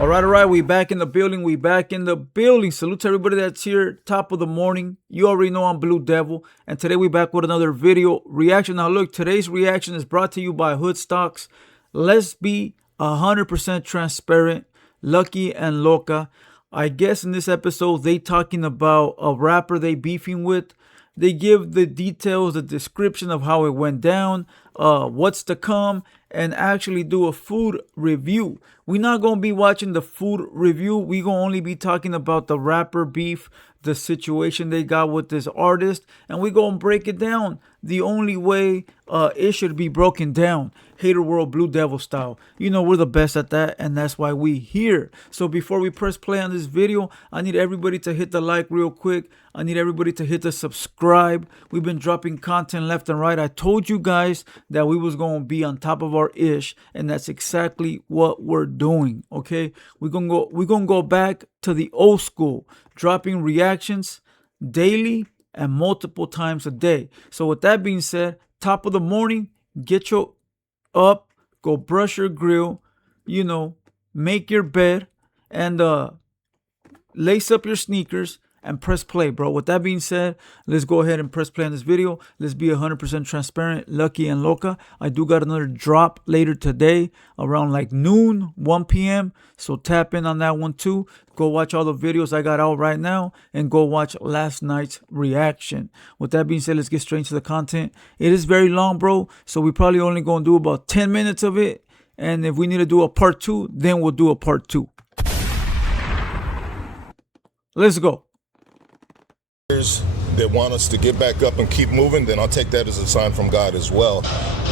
All right, we back in the building. Salute to everybody that's here. Top of the morning. You already know I'm Blue Devil, and today we back with another video reaction. Now look, today's reaction is brought to you by Hoodstocks. Let's be 100% transparent. Lucky and Loka. I guess in this episode they talking about a rapper they beefing with. They give the details, the description of how it went down, what's to come, and actually do a food review. We're not going to be watching the food review. We're going to only be talking about the rapper beef, the situation they got with this artist, and we're going to break it down the only way it should be broken down. Hater World Blue Devil style. You know we're the best at that, and that's why we here. So before we press play on this video, I need everybody to hit the like real quick. I need everybody to hit the subscribe. We've been dropping content left and right. I told you guys that we was going to be on top of our ish, and that's exactly what we're doing. Okay, we're gonna go back to the old school, dropping reactions daily and multiple times a day. So with that being said, top of the morning, get your up, go brush your grill, you know, make your bed, and lace up your sneakers and press play, bro. With that being said, let's go ahead and press play on this video. Let's be 100% transparent. Lucky and Loka. I do got another drop later today around like noon, 1 p.m. So tap in on that one too. Go watch all the videos I got out right now and go watch last night's reaction. With that being said, let's get straight into the content. It is very long, bro. So we probably only going to do about 10 minutes of it. And if we need to do a part 2, then we'll do a part 2. Let's go. That want us to get back up and keep moving, then I'll take that as a sign from God as well,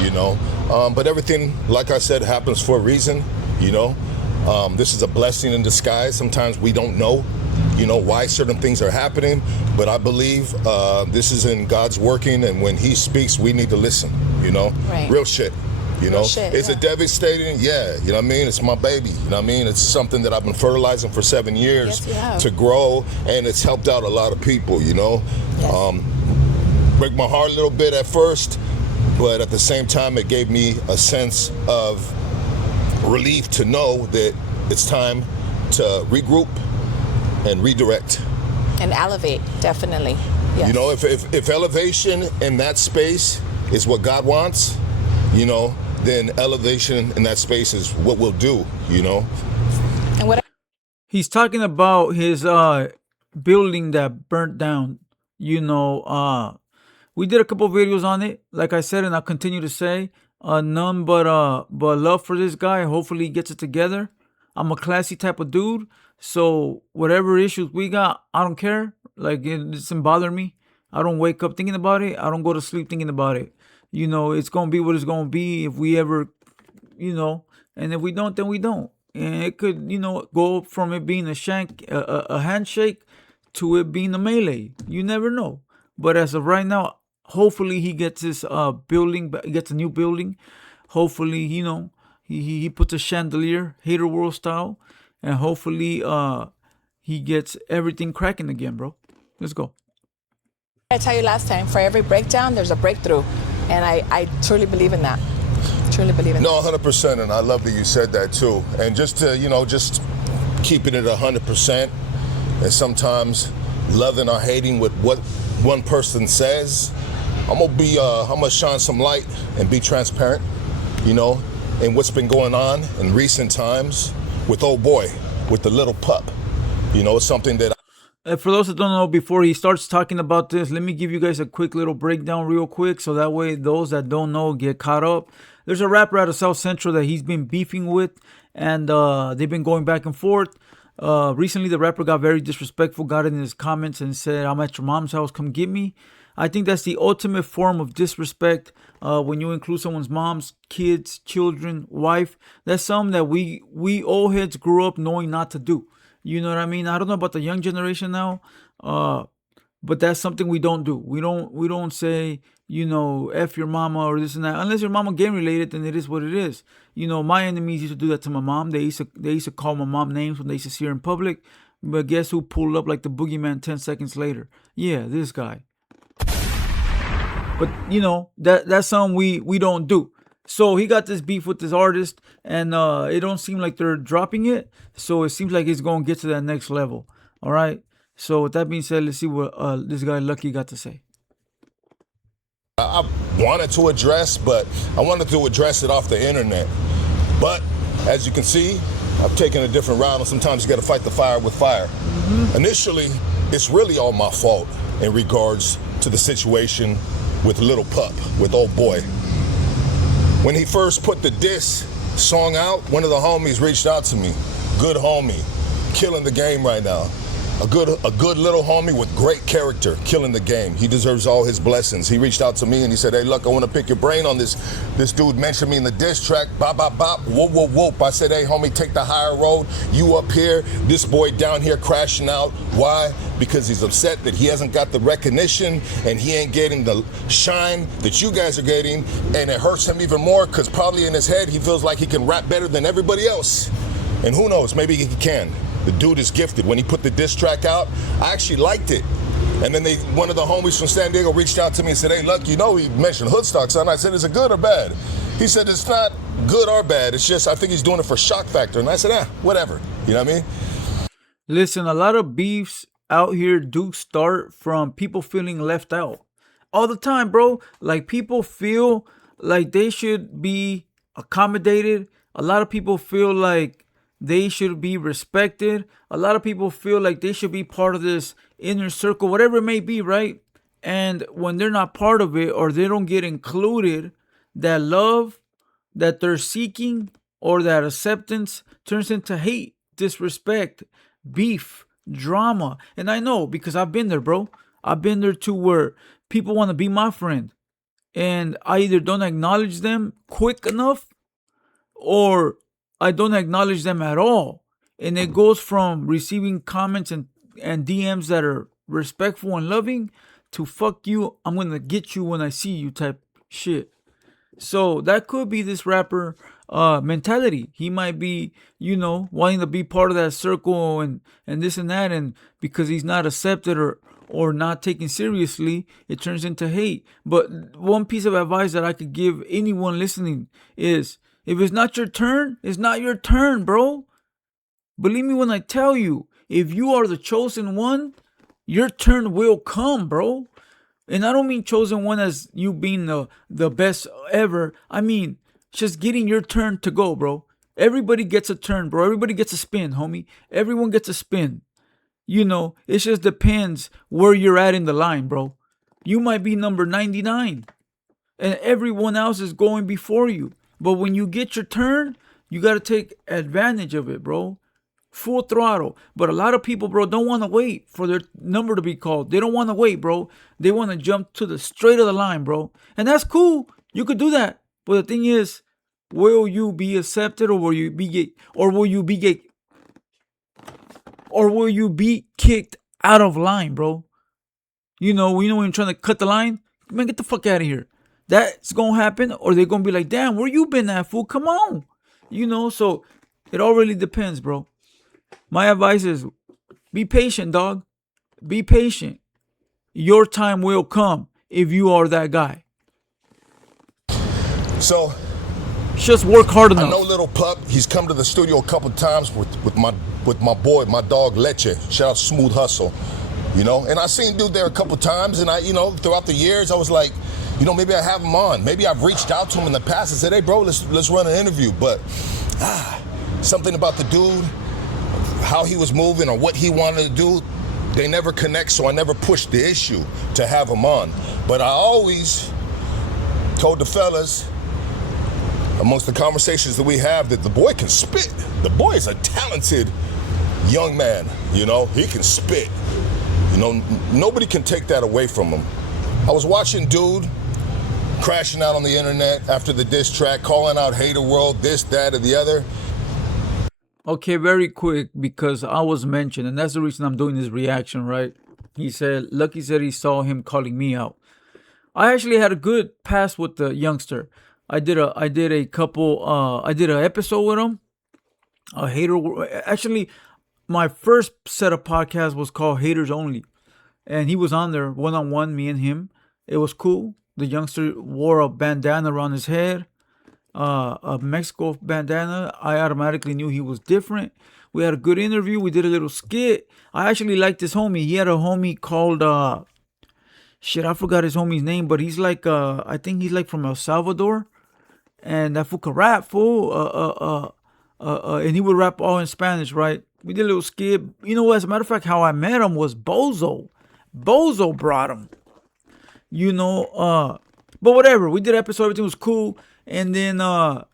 you know. But everything, like I said, happens for a reason, you know. This is a blessing in disguise. Sometimes we don't know, you know, why certain things are happening, but I believe this is in God's working, and when He speaks, we need to listen, you know. Right. Real shit. You know, is it devastating? Yeah, you know what I mean? It's my baby, you know what I mean? It's something that I've been fertilizing for 7 years to grow, and it's helped out a lot of people, you know? Yes. Break my heart a little bit at first, but at the same time, it gave me a sense of relief to know that it's time to regroup and redirect. And elevate, definitely. Yes. You know, if elevation in that space is what God wants, you know, then elevation in that space is what we'll do, you know. And what he's talking about his building that burnt down. You know, we did a couple videos on it, like I said, and I'll continue to say, none but love for this guy. Hopefully he gets it together. I'm a classy type of dude, so whatever issues we got, I don't care. Like, it doesn't bother me. I don't wake up thinking about it. I don't go to sleep thinking about it. You know, it's going to be what it's going to be if we ever, you know, and if we don't, then we don't. And it could, you know, go from it being a handshake to it being a melee. You never know. But as of right now, hopefully he gets his building, gets a new building. Hopefully, you know, he puts a chandelier, Hater World style. And hopefully he gets everything cracking again, bro. Let's go. I tell you last time, for every breakdown, there's a breakthrough. And I truly believe in that. Truly believe in that. No, 100%, and I love that you said that too. And just to, you know, just keeping it 100%, and sometimes loving or hating with what one person says, I'm gonna shine some light and be transparent, you know, in what's been going on in recent times with old boy, with the little pup. You know, it's something that for those that don't know, before he starts talking about this, let me give you guys a quick little breakdown real quick, so that way those that don't know get caught up. There's a rapper out of South Central that he's been beefing with, and they've been going back and forth. Recently, the rapper got very disrespectful, got in his comments and said, "I'm at your mom's house, come get me." I think that's the ultimate form of disrespect when you include someone's mom's, kids, children, wife. That's something that we old heads grew up knowing not to do. You know what I mean? I don't know about the young generation now, but that's something we don't do. We don't say, you know, F your mama or this and that. Unless your mama game related, then it is what it is. You know, my enemies used to do that to my mom. They used to call my mom names when they used to see her in public. But guess who pulled up like the boogeyman 10 seconds later? Yeah, this guy. But, you know, that's something we don't do. So he got this beef with this artist, and it don't seem like they're dropping it. So it seems like he's going to get to that next level. All right. So with that being said, let's see what this guy Lucky got to say. I wanted to address, but I wanted to address it off the internet. But as you can see, I've taken a different route, and sometimes you got to fight the fire with fire. Initially, it's really all my fault in regards to the situation with Little Pup, with old boy. When he first put the diss song out, one of the homies reached out to me. Good homie, killing the game right now. A good little homie with great character, killing the game. He deserves all his blessings. He reached out to me and he said, hey, look, I want to pick your brain on this. This dude mentioned me in the diss track, bop, bop, bop, whoop, whoop, whoop. I said, hey, homie, take the higher road. You up here, this boy down here crashing out. Why? Because he's upset that he hasn't got the recognition and he ain't getting the shine that you guys are getting. And it hurts him even more because probably in his head, he feels like he can rap better than everybody else. And who knows, maybe he can. The dude is gifted. When he put the diss track out, I actually liked it. And then one of the homies from San Diego reached out to me and said, hey, look, you know, he mentioned Hoodstocks. And I said, is it good or bad? He said, it's not good or bad. It's just, I think he's doing it for shock factor. And I said, whatever. You know what I mean? Listen, a lot of beefs out here do start from people feeling left out. All the time, bro. Like, people feel like they should be accommodated. A lot of people feel like they should be respected. A lot of people feel like they should be part of this inner circle, whatever it may be, right? And when they're not part of it or they don't get included, that love that they're seeking or that acceptance turns into hate, disrespect, beef, drama. And I know because I've been there, bro. I've been there too, where people want to be my friend and I either don't acknowledge them quick enough or I don't acknowledge them at all. And it goes from receiving comments and DMs that are respectful and loving to fuck you, I'm going to get you when I see you type shit. So that could be this rapper mentality. He might be, you know, wanting to be part of that circle and this and that. And because he's not accepted or not taken seriously, it turns into hate. But one piece of advice that I could give anyone listening is, if it's not your turn, it's not your turn, bro. Believe me when I tell you, if you are the chosen one, your turn will come, bro. And I don't mean chosen one as you being the best ever. I mean, just getting your turn to go, bro. Everybody gets a turn, bro. Everybody gets a spin, homie. Everyone gets a spin. You know, it just depends where you're at in the line, bro. You might be number 99 and everyone else is going before you. But when you get your turn, you got to take advantage of it, bro. Full throttle. But a lot of people, bro, don't want to wait for their number to be called. They don't want to wait, bro. They want to jump to the straight of the line, bro. And that's cool. You could do that. But the thing is, will you be accepted or will you be kicked out of line, bro? You know when you're trying to cut the line, man, get the fuck out of here. That's gonna happen, or they're gonna be like, damn, where you been at, fool? Come on. You know, so it all really depends, bro. My advice is be patient, dog. Be patient. Your time will come if you are that guy. So just work hard enough. I know Little Pup, he's come to the studio a couple times with my boy, my dog Leche. Shout out Smooth Hustle. You know, and I seen dude there a couple times, and I, you know, throughout the years I was like, you know, maybe I have him on. Maybe I've reached out to him in the past and said, hey, bro, let's run an interview. But something about the dude, how he was moving or what he wanted to do, they never connect, so I never pushed the issue to have him on. But I always told the fellas, amongst the conversations that we have, that the boy can spit. The boy is a talented young man, you know? He can spit. You know, nobody can take that away from him. I was watching dude crashing out on the internet after the diss track, calling out Hater World, this, that, or the other. Okay, very quick, because I was mentioned, and that's the reason I'm doing this reaction, right? He said, Lucky said he saw him calling me out. I actually had a good pass with the youngster. I did an episode with him. Actually, my first set of podcasts was called Haters Only. And he was on there one-on-one, me and him. It was cool. The youngster wore a bandana around his head. a Mexico bandana, I automatically knew he was different. We had a good interview. We did a little skit. I actually liked this homie. He had a homie called shit, I forgot his homie's name, but he's like I think he's like from El Salvador, and that fool could rap, fool. And he would rap all in Spanish, right? We did a little skit. You know what? As a matter of fact, how I met him was Bozo. Bozo brought him. You know, but whatever. We did an episode. Everything was cool. And then I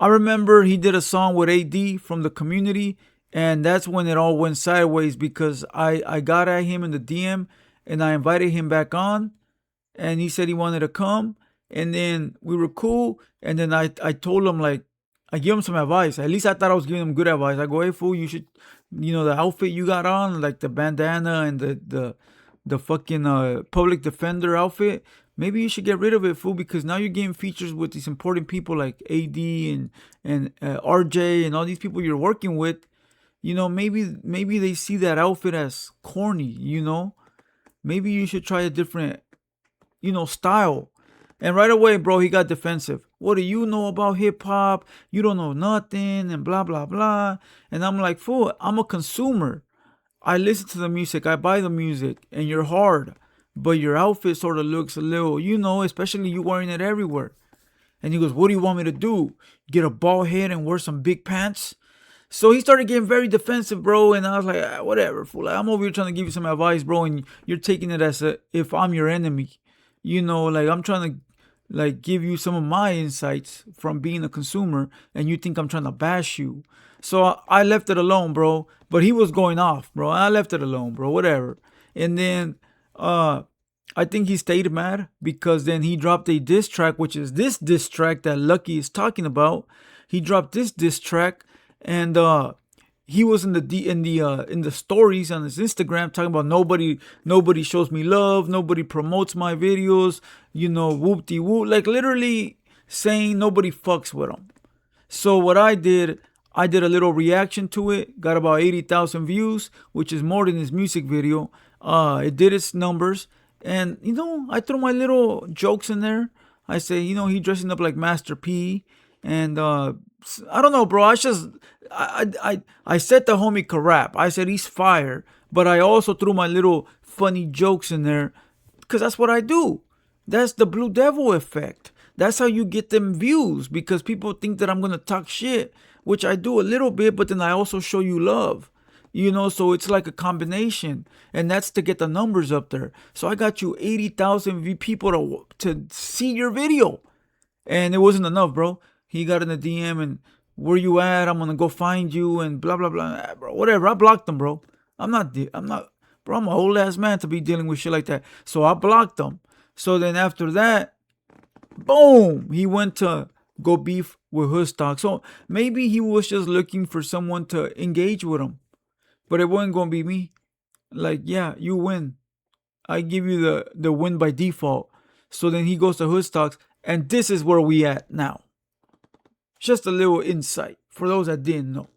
remember he did a song with AD from the community, and that's when it all went sideways because I got at him in the DM and I invited him back on, and he said he wanted to come, and then we were cool, and then I told him, like, I gave him some advice. At least I thought I was giving him good advice. I go, hey fool, you should, you know, the outfit you got on, like the bandana and the fucking public defender outfit, maybe you should get rid of it, fool, because now you're getting features with these important people like AD and RJ and all these people you're working with. You know, maybe they see that outfit as corny, you know. Maybe you should try a different, you know, style. And right away, bro, he got defensive. What do you know about hip hop? You don't know nothing and blah, blah, blah. And I'm like, fool, I'm a consumer. I listen to the music. I buy the music. And you're hard. But your outfit sort of looks a little, you know, especially you wearing it everywhere. And he goes, what do you want me to do? Get a bald head and wear some big pants? So he started getting very defensive, bro. And I was like, whatever, fool. Like, I'm over here trying to give you some advice, bro. And you're taking it as if I'm your enemy. You know, like I'm trying to like give you some of my insights from being a consumer. And you think I'm trying to bash you. So I left it alone, bro. But he was going off, bro. I left it alone, bro. Whatever. And then I think he stayed mad because then he dropped a diss track, which is this diss track that Lucky is talking about. He dropped this diss track, and he was in the stories on his Instagram talking about nobody shows me love, nobody promotes my videos, you know, whoop-de-whoop, like literally saying nobody fucks with him. So what I did a little reaction to it, got about 80,000 views, which is more than his music video. It did its numbers, and you know, I threw my little jokes in there. I say, you know, he dressing up like Master P, and I don't know, bro. I said the homie could rap. I said he's fire, but I also threw my little funny jokes in there because that's what I do. That's the Blue Devil effect. That's how you get them views, because people think that I'm gonna talk shit, which I do a little bit, but then I also show you love. You know, so it's like a combination, and that's to get the numbers up there. So I got you 80,000 people to see your video, and it wasn't enough, bro. He got in the DM and where you at? I'm gonna go find you and blah blah blah, bro. Whatever. I blocked him, bro. I'm not, bro. I'm an old ass man to be dealing with shit like that. So I blocked him. So then after that, boom, he went to go beef with Hoodstocks. So maybe he was just looking for someone to engage with him. But it wasn't going to be me. Like, yeah, you win. I give you the win by default. So then he goes to Hoodstocks. And this is where we at now. Just a little insight for those that didn't know.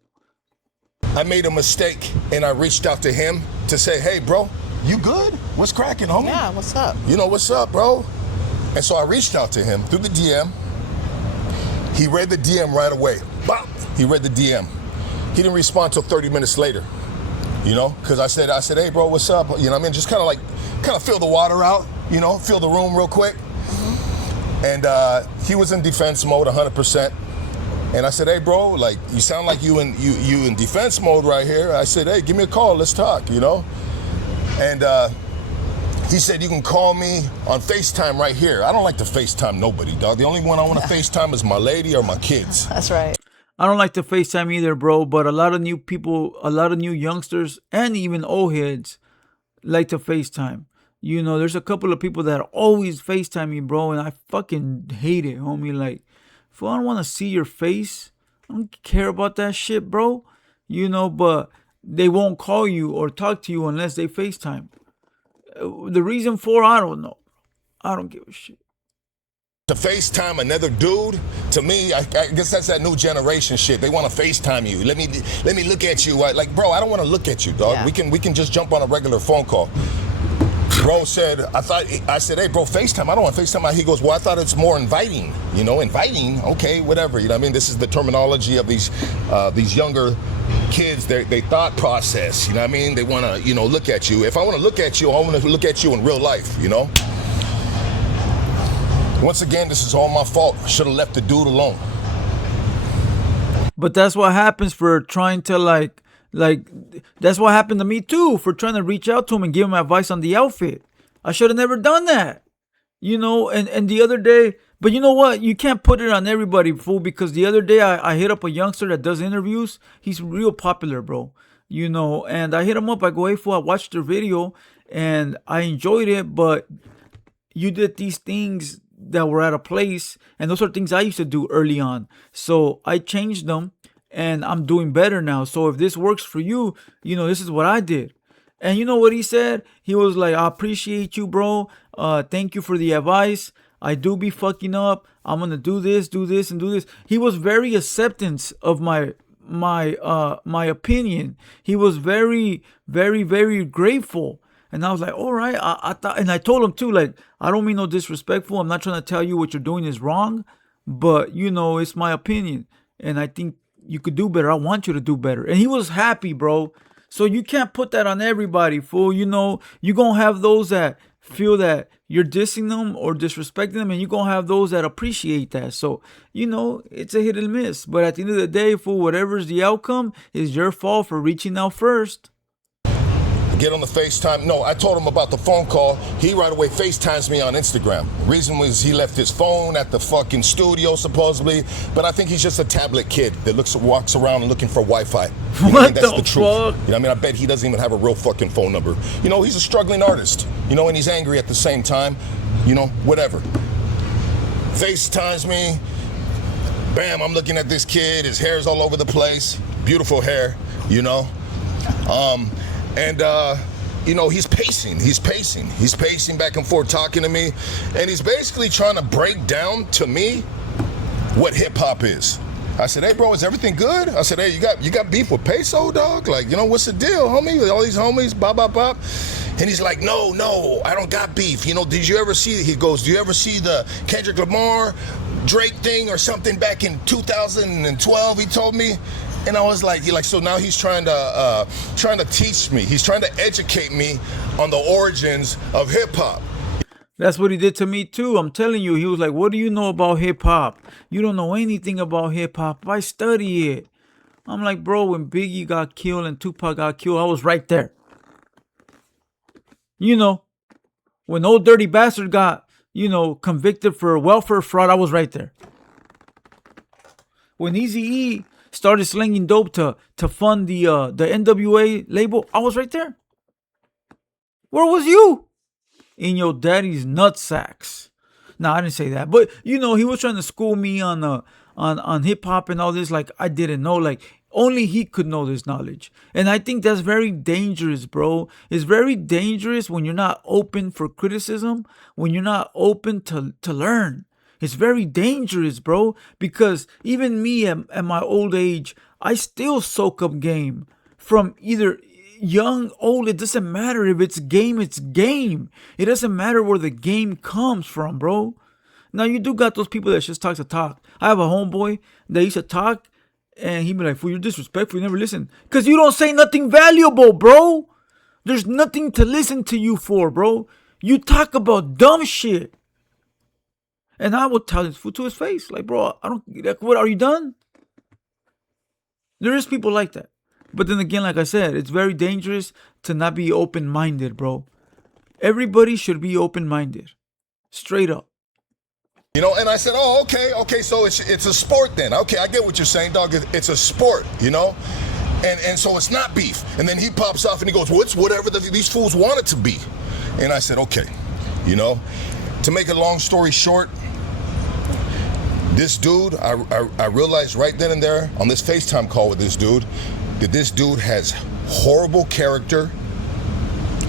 I made a mistake and I reached out to him to say, hey, bro, you good? What's cracking, homie? Yeah, what's up? You know, what's up, bro? And so I reached out to him through the DM. He read the DM right away. Bop! He read the DM. He didn't respond till 30 minutes later. You know, because I said, hey, bro, what's up? You know what I mean? Just kind of fill the water out, you know, fill the room real quick. Mm-hmm. And he was in defense mode 100%. And I said, hey, bro, like, you sound like you in defense mode right here. I said, hey, give me a call. Let's talk, you know? And he said, you can call me on FaceTime right here. I don't like to FaceTime nobody, dog. The only one I want to FaceTime is my lady or my kids. That's right. I don't like to FaceTime either, bro, but a lot of new people, a lot of new youngsters, and even old heads like to FaceTime. You know, there's a couple of people that always FaceTime me, bro, and I fucking hate it, homie. Like, if I don't want to see your face, I don't care about that shit, bro. You know, but they won't call you or talk to you unless they FaceTime. The reason for, I don't know. I don't give a shit. To FaceTime another dude, to me, I guess that's that new generation shit. They want to FaceTime you. Let me look at you. Like, bro, I don't want to look at you, dog. Yeah. We can just jump on a regular phone call. Bro said, I said, hey, bro, FaceTime. I don't want FaceTime. He goes, well, I thought it's more inviting. You know, inviting. Okay, whatever. You know what I mean? This is the terminology of these younger kids, they thought process. You know what I mean? They want to, you know, look at you. If I want to look at you, I want to look at you in real life, you know? Once again, this is all my fault. I should have left the dude alone. But that's what happens for trying to like that's what happened to me too, for trying to reach out to him and give him advice on the outfit. I should have never done that. You know, and the other day, but you know what? You can't put it on everybody, fool, because the other day I hit up a youngster that does interviews. He's real popular, bro. You know, and I hit him up. I go, hey, fool, I watched your video and I enjoyed it, but you did these things that were out of place, and those are things I used to do early on. So I changed them and I'm doing better now. So if this works for you, you know, this is what I did. And you know what he said? He was like, I appreciate you, bro. Thank you for the advice. I do be fucking up. I'm gonna do this, and do this. He was very acceptance of my opinion. He was very, very, very grateful. And I was like, all right. I thought, and I told him too, like, I don't mean no disrespectful. I'm not trying to tell you what you're doing is wrong, but you know, it's my opinion, and I think you could do better. I want you to do better. And he was happy, bro. So you can't put that on everybody, fool. You know, you're going to have those that feel that you're dissing them or disrespecting them, and you're going to have those that appreciate that. So, you know, it's a hit and miss. But at the end of the day, fool, whatever's the outcome is your fault for reaching out first. Get on the FaceTime. No, I told him about the phone call. He right away FaceTimes me on Instagram. Reason was he left his phone at the fucking studio, supposedly. But I think he's just a tablet kid that walks around looking for Wi-Fi. You know, that's the truth. You know what I mean? I bet he doesn't even have a real fucking phone number. You know, he's a struggling artist. You know, and he's angry at the same time. You know, whatever. FaceTimes me. Bam, I'm looking at this kid. His hair's all over the place. Beautiful hair, you know. And, you know, he's pacing back and forth, talking to me. And he's basically trying to break down to me what hip hop is. I said, hey, bro, is everything good? I said, hey, you got beef with Peso, dog? Like, you know, what's the deal, homie? With all these homies, bop. And he's like, no, I don't got beef. You know, did you ever see, he goes, do you ever see the Kendrick Lamar, Drake thing or something back in 2012, he told me? And I was like, so now he's trying to teach me. He's trying to educate me on the origins of hip hop. That's what he did to me too. I'm telling you, he was like, what do you know about hip hop? You don't know anything about hip hop. I study it. I'm like, bro, when Biggie got killed and Tupac got killed, I was right there. You know, when Old Dirty Bastard got, you know, convicted for welfare fraud, I was right there. When Eazy-E started slinging dope to fund the NWA label, I was right there. Where was you? In your daddy's nutsacks. No, I didn't say that. But, you know, he was trying to school me on hip-hop and all this. Like, I didn't know. Like, only he could know this knowledge. And I think that's very dangerous, bro. It's very dangerous when you're not open for criticism, when you're not open to learn. It's very dangerous, bro, because even me at my old age, I still soak up game from either young, old. It doesn't matter if it's game, it's game. It doesn't matter where the game comes from, bro. Now, you do got those people that just talk to talk. I have a homeboy that used to talk, and he'd be like, fool, you're disrespectful, you never listen. Because you don't say nothing valuable, bro. There's nothing to listen to you for, bro. You talk about dumb shit. And I would tell this fool to his face, like, bro, what, are you done? There is people like that. But then again, like I said, it's very dangerous to not be open-minded, bro. Everybody should be open-minded. Straight up. You know, and I said, oh, okay, so it's a sport then. Okay, I get what you're saying, dog. It's a sport, you know? And so it's not beef. And then he pops off and he goes, well, it's whatever these fools want it to be. And I said, okay, you know? To make a long story short, this dude, I realized right then and there on this FaceTime call with this dude that this dude has horrible character.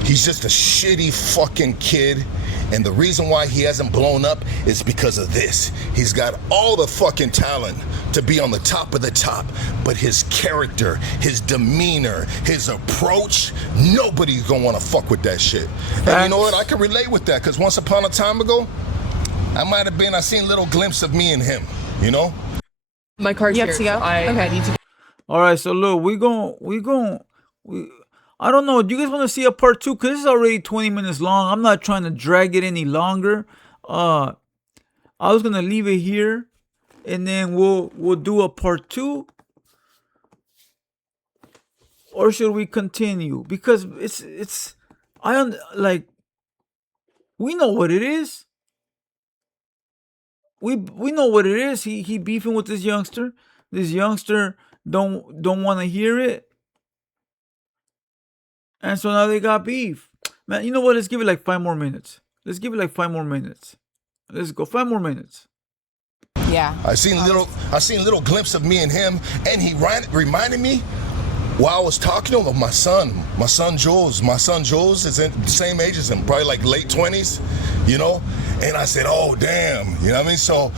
He's just a shitty fucking kid. And the reason why he hasn't blown up is because of this. He's got all the fucking talent to be on the top of the top, but his character, his demeanor, his approach, nobody's gonna want to fuck with that shit. And you know what? I can relate with that, because once upon a time ago, I seen little glimpse of me and him, you know? My car's You here. have to go? So I need to. All right, so look, I don't know. Do you guys want to see a part 2? Because this is already 20 minutes long. I'm not trying to drag it any longer. I was gonna leave it here, and then we'll do a part 2. Or should we continue? Because we know what it is. We know what it is. He beefing with this youngster. This youngster don't want to hear it. And so now they got beef. Man, you know what? Let's give it like 5 more minutes. Let's go 5 more minutes. Yeah. I seen little glimpse of me and him, and he reminded me while I was talking to him of my son Jules. My son Jules is in the same age as him, probably like late 20s, you know? And I said, oh, damn, you know what I mean? So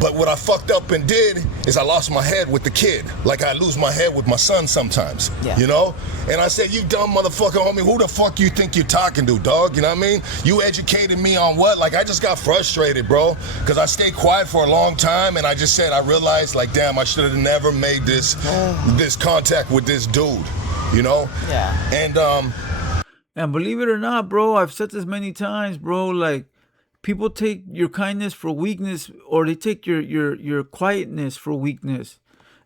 but what I fucked up and did is I lost my head with the kid. Like I lose my head with my son sometimes, you know? And I said, you dumb motherfucker, homie, who the fuck you think you're talking to, dog? You know what I mean? You educated me on what? Like I just got frustrated, bro, because I stayed quiet for a long time, and I just said, I realized, like, damn, I should have never made this contact with this dude, you know? Yeah. And believe it or not, bro, I've said this many times, bro, like, people take your kindness for weakness, or they take your quietness for weakness.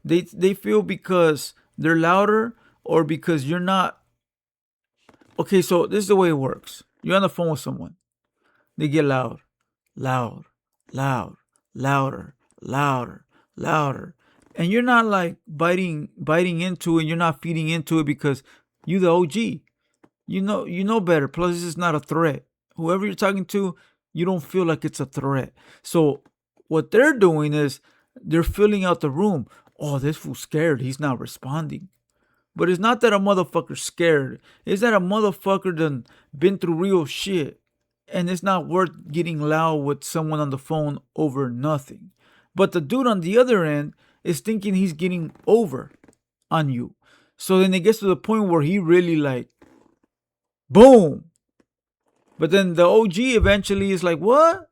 They feel because they're louder or because you're not. Okay, so this is the way it works. You're on the phone with someone. They get louder. And you're not like biting into it. You're not feeding into it because you the OG. You know better. Plus, this is not a threat. Whoever you're talking to, you don't feel like it's a threat. So what they're doing is they're filling out the room. Oh, this fool's scared. He's not responding. But it's not that a motherfucker's scared. It's that a motherfucker done been through real shit. And it's not worth getting loud with someone on the phone over nothing. But the dude on the other end is thinking he's getting over on you. So then it gets to the point where he really like, boom. But then the OG eventually is like, what?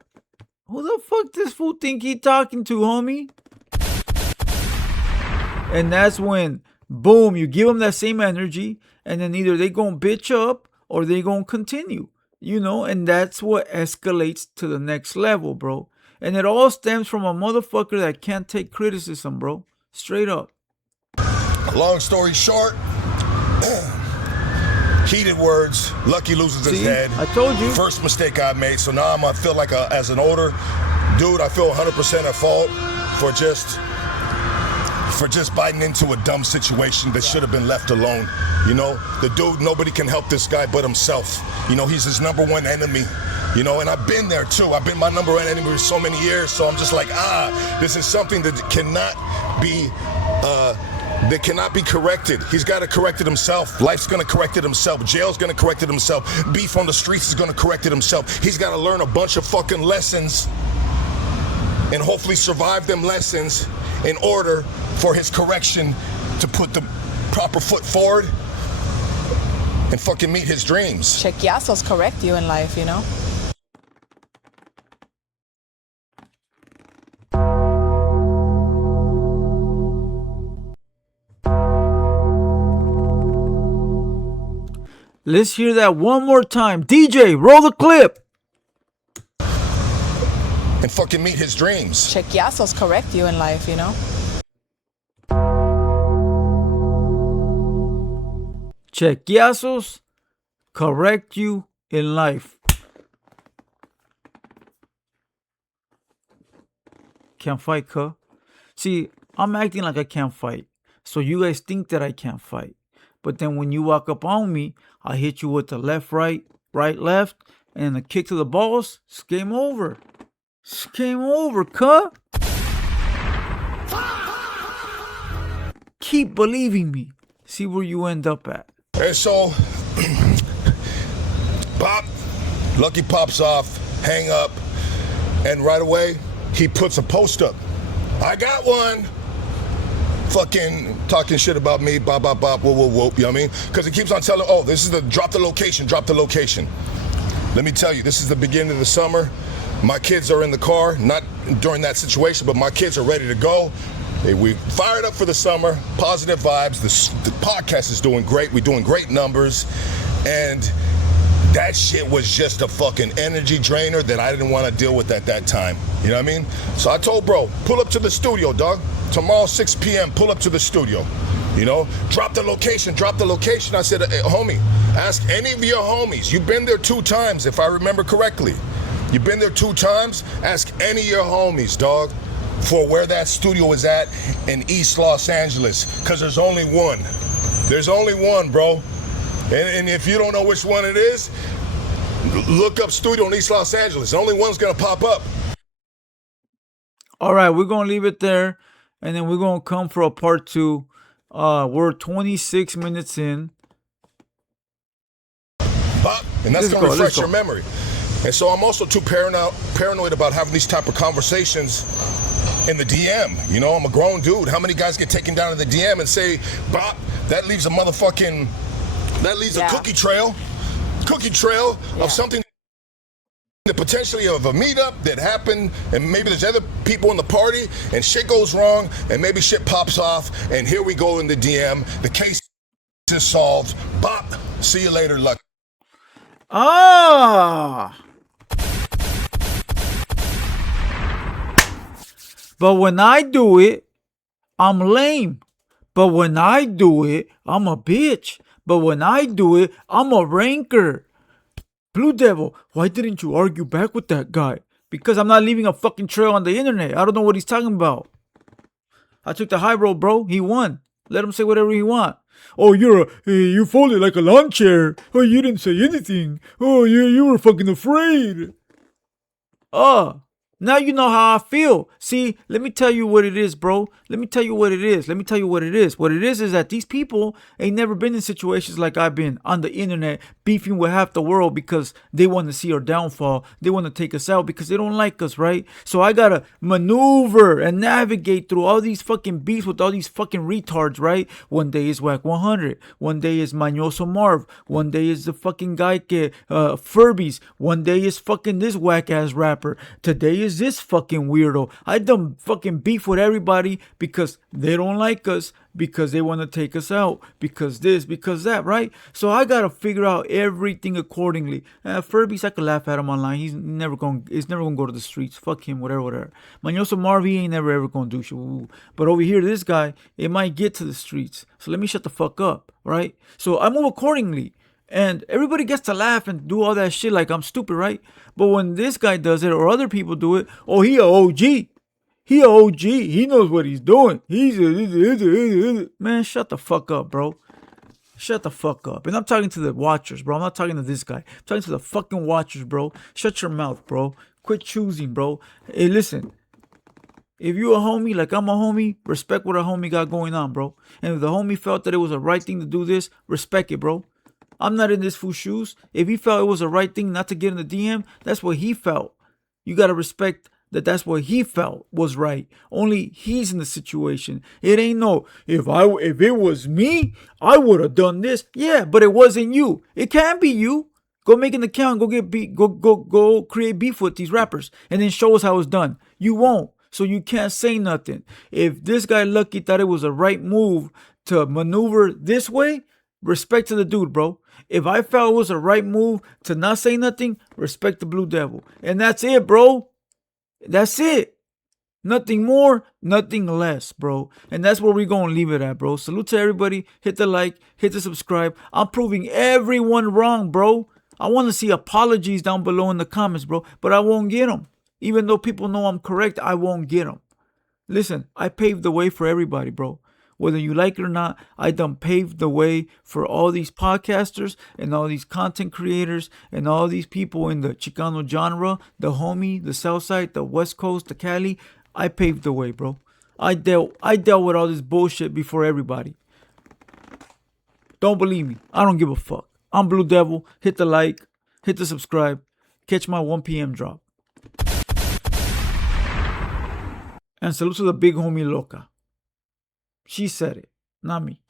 Who the fuck this fool think he talking to, homie? And that's when, boom, you give them that same energy, and then either they gonna bitch up or they gonna continue, you know? And that's what escalates to the next level, bro. And it all stems from a motherfucker that can't take criticism, bro. Straight up. Long story short, heated words, Lucky loses his head. I told you. First mistake I made, so now I feel like as an older dude, I feel 100% at fault for just biting into a dumb situation that should have been left alone. You know, the dude, nobody can help this guy but himself. You know, he's his number one enemy. You know, and I've been there too. I've been my number one enemy for so many years, so I'm just like, this is something that cannot be corrected. He's got to correct it himself. Life's going to correct it himself. Jail's going to correct it himself. Beef on the streets is going to correct it himself. He's got to learn a bunch of fucking lessons and hopefully survive them lessons in order for his correction to put the proper foot forward and fucking meet his dreams. Chequeazos correct you in life, you know? Let's hear that one more time. DJ, roll the clip. And fucking meet his dreams. Chequeazos correct you in life, you know? Chequeazos correct you in life. Can't fight, cuh. See, I'm acting like I can't fight. So you guys think that I can't fight. But then when you walk up on me, I hit you with the left, right, left, and a kick to the balls. It's game over. It's game over, cuh. Keep believing me. See where you end up at. And so, Lucky pops off, hang up, and right away, he puts a post up I got one. Fucking talking shit about me, bop, bop, bop, whoop, whoop, whoop, you know what I mean? Because it keeps on telling, oh, this is the, drop the location, drop the location. Let me tell you, this is the beginning of the summer. My kids are in the car, not during that situation, but my kids are ready to go. We fired up for the summer, positive vibes. The podcast is doing great. We're doing great numbers. And that shit was just a fucking energy drainer that I didn't want to deal with at that time. You know what I mean? So I told bro, pull up to the studio, dog. Tomorrow, 6 p.m., pull up to the studio. You know, drop the location, drop the location. I said, hey, homie, ask any of your homies. You've been there 2 times, if I remember correctly. You've been there 2 times. Ask any of your homies, dog, for where that studio is at in East Los Angeles. Because there's only one. There's only one, bro. And if you don't know which one it is, look up studio in East Los Angeles. The only one's going to pop up. All right, we're going to leave it there. And then we're going to come for a part 2. We're 26 minutes in. And that's going to refresh your memory. And so I'm also too paranoid about having these type of conversations in the DM. You know, I'm a grown dude. How many guys get taken down in the DM and say, Bob, that leaves a motherfucking, that leaves a cookie trail of something that potentially of a meetup that happened, and maybe there's other people in the party and shit goes wrong and maybe shit pops off and here we go in the DM. The case is solved. Bop. See you later, luck. Ah. But when I do it, I'm lame. But when I do it, I'm a bitch. But when I do it, I'm a ranker. Blue Devil, why didn't you argue back with that guy? Because I'm not leaving a fucking trail on the internet. I don't know what he's talking about. I took the high road, bro. He won. Let him say whatever he want. Oh, you folded like a lawn chair. Oh, you didn't say anything. Oh, you were fucking afraid. Now you know how I feel. See, let me tell you what it is, bro. Let me tell you what it is. Let me tell you what it is. What it is that these people ain't never been in situations like I've been on the internet, beefing with half the world because they want to see our downfall. They want to take us out because they don't like us, right? So I gotta maneuver and navigate through all these fucking beefs with all these fucking retards, right? One day is Whack 100. One day is Mañoso Marv. One day is the fucking guy Furbies. One day is fucking this whack ass rapper. Today is this fucking weirdo. I done fucking beef with everybody because they don't like us, because they want to take us out, because this, because that, right? So I gotta figure out everything accordingly. Furbies, I could laugh at him online. He's never gonna go to the streets. Fuck him, whatever. Mañoso Marvy ain't never ever gonna do shit. But over here, this guy, it might get to the streets. So let me shut the fuck up, right? So I move accordingly. And everybody gets to laugh and do all that shit like I'm stupid, right? But when this guy does it or other people do it, oh, he a OG. He a OG. He knows what he's doing. Man, shut the fuck up, bro. Shut the fuck up. And I'm talking to the watchers, bro. I'm not talking to this guy. I'm talking to the fucking watchers, bro. Shut your mouth, bro. Quit choosing, bro. Hey, listen. If you a homie like I'm a homie, respect what a homie got going on, bro. And if the homie felt that it was the right thing to do this, respect it, bro. I'm not in this fool's shoes. If he felt it was the right thing not to get in the DM, that's what he felt. You got to respect that that's what he felt was right. Only he's in the situation. It ain't no, if it was me, I would have done this. Yeah, but it wasn't you. It can't be you. Go make an account, go create beef with these rappers and then show us how it's done. You won't. So you can't say nothing. If this guy Lucky thought it was a right move to maneuver this way, respect to the dude, bro. If I felt it was a right move to not say nothing, respect the Blue Devil. And that's it, bro. That's it. Nothing more, nothing less, bro. And that's where we're going to leave it at, bro. Salute to everybody. Hit the like. Hit the subscribe. I'm proving everyone wrong, bro. I want to see apologies down below in the comments, bro. But I won't get them. Even though people know I'm correct, I won't get them. Listen, I paved the way for everybody, bro. Whether you like it or not, I done paved the way for all these podcasters and all these content creators and all these people in the Chicano genre, the homie, the Southside, the West Coast, the Cali. I paved the way, bro. I dealt with all this bullshit before everybody. Don't believe me. I don't give a fuck. I'm Blue Devil. Hit the like. Hit the subscribe. Catch my 1 p.m. drop. And salute to the big homie Loka. She said it, not me.